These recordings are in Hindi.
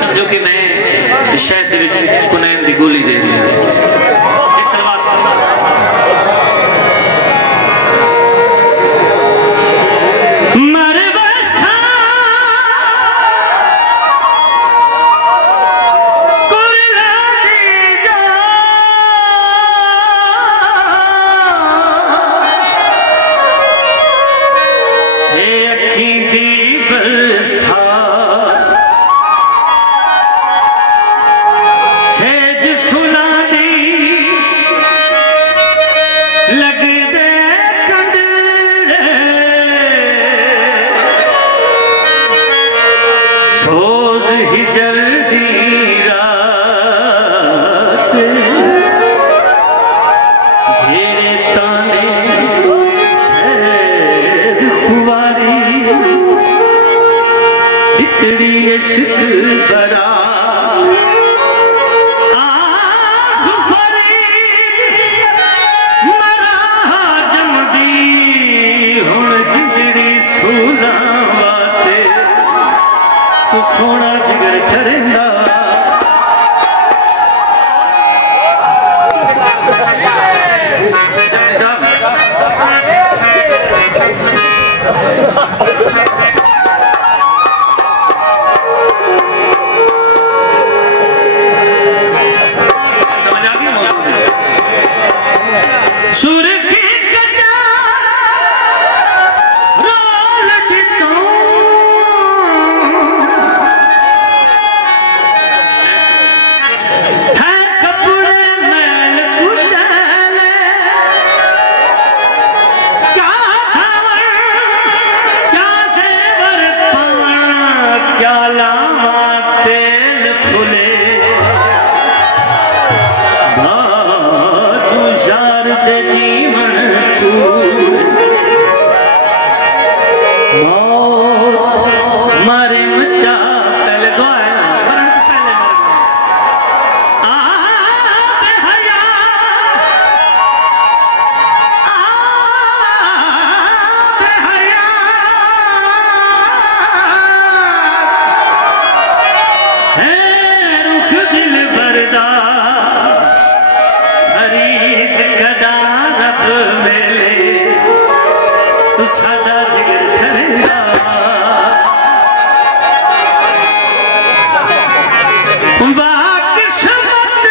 समझो कि मैं शहद कुनैन की गोली दे दी। एक सलवार सोना जिगर ठरंदा समझ आ गई सूर्य सादा जिगर ठरंदा बाकिस्मत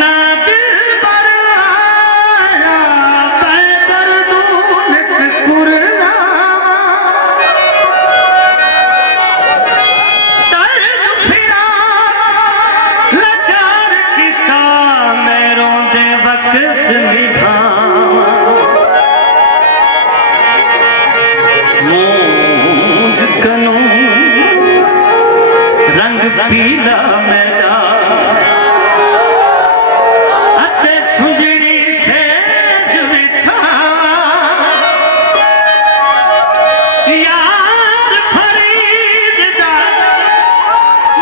ना दिल बराया पैदर दूनक कुरना दर्द फिरा लाचार किता मैं रोंदे वक्त रंग पीला मैदा अते सुजड़ी से जुबिछा यार फरीद दा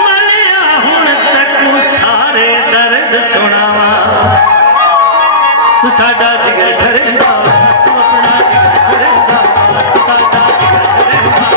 मलिया हुण तक सारे दर्द सुनावा तू साडा जिगर ठरंदा तू अपना जिगर ठरंदा तू साडा जिगर ठरंदा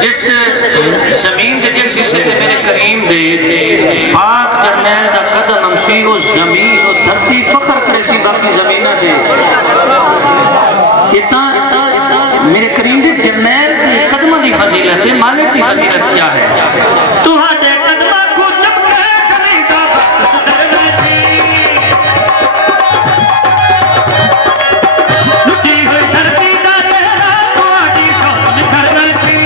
जिस जमीन से जिस हिस्से से मेरे करीम दे पाक जरनैल दा कदम हमसी वो जमीन और धरती फखर करे सी बाकी जमीना दे इतना मेरे करीम दे जरनैल दे कदम दी फजीलत है मालिक दी फजीलत क्या है तुहाडे कदमां को चपके जमीन दा सुधर वैसी लुटी हुई धरती दा चेहरा तुहाडी सोच निखर वैसी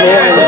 Yeah.